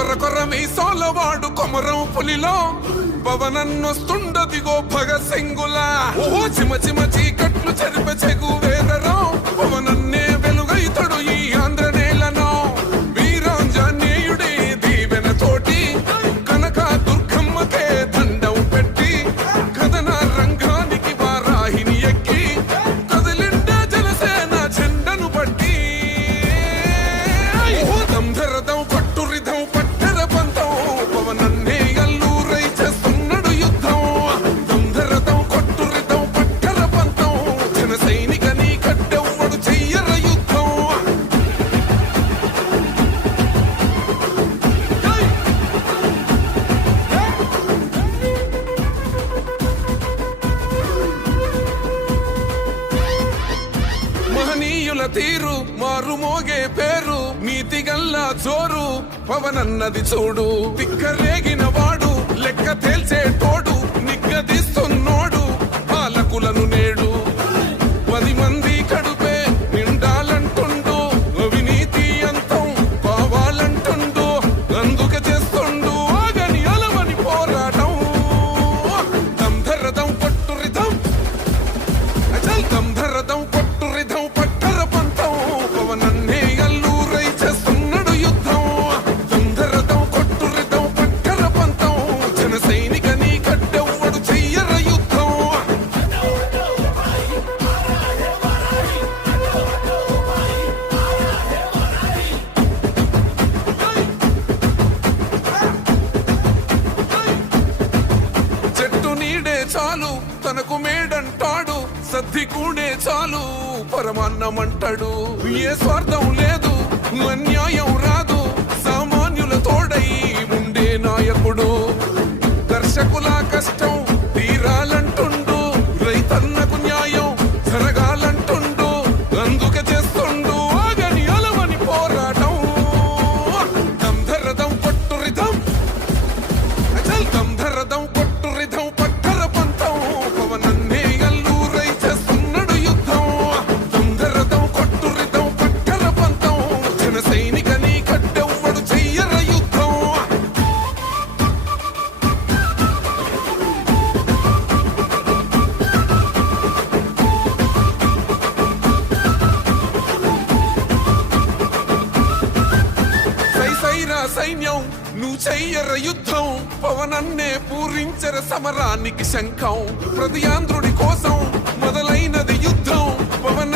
కొర్ర కొర్ర మీ సోలవాడు కొమరం పులిలో పవనన్నొస్తుండదిగో భగత్ సింగులా ఓ చిమ చిమ చీకట్లు చెరిప చెగు వేదరో పవనన్నే వెలుగైతడు ఈ ఆంధ్ర నేలను వీరాంజనేయుడి దీవెన తోటి కనక దుర్గమ్మకే దండం పెట్టి కథన రంగానికి వారాహిని ఎక్కి కదిలిండ జనసేన జెండను పట్టి దంధరదం కొట్టు రిధం పట్టర పంతం పవనన్నే అల్లూరై చేస్తున్నాడు యుద్ధం దంధరదం కొట్టు రిధం పట్టర పంతం జన సైనిక నీ కట్టెవ్వడు చెయ్యర యుద్ధం మహనీయుల తీరు మారు మోగే పేరు నీతిగల్లా జోరు పవనన్నది చూడు తిక్కరేగిన వాడు లెక్క తేల్చే తోడు నిగ్గదీస్తున్నోడు పాలకులను నేడు 10 మంది కడుపే నిండాలంటుండు అవినీతి అంతం కావాలంటుండు అందుకే చేస్తుండు ఆగని అలవని పోరాటం దంధరదం కొట్టు రిధం అచల్ దంధరదం కొట్టు రిధం పట్టర పంతం పవనన్నే అల్లూరై చేస్తున్నాడు యుద్ధం దంధరదం కొట్టు రిధం పట్టర పంతం జన సైనిక నీ కట్టెవ్వడు చెయ్యర యుద్ధం చెట్టు నీడే చాలు తనకు మేడంటాడు సద్ది కూడే చాలు పరమాన్నమంటాడు ఏ స్వార్థం లేదు అన్యాయం రాదు సామాన్యుల తోడై ఉండే నాయకుడు కర్షకుల కష్టం తీరాలంటుండు రైతన్నకు న్యాయం జరగాలంటుండు అందుకే చేస్తుండు ఆగని అలవని పోరాటం దంధరదం కొట్టు రిధం అచల్ దంధరదం కొట్టు రిధం పట్టర పంతం పవనన్నే అల్లూరై చేస్తున్నాడు యుద్ధం దంధరదం కొట్టు రిధం పట్టర పంతం జన సైనిక నీ కట్టెవ్వడు చెయ్యర యుద్ధం సైరా సైన్యం నువ్వు చెయ్యర యుద్ధం పవనన్నే పూరించర సమరానికి శంఖం ప్రతి ఆంధ్రుడి కోసం మొదలైనది యుద్ధం పవన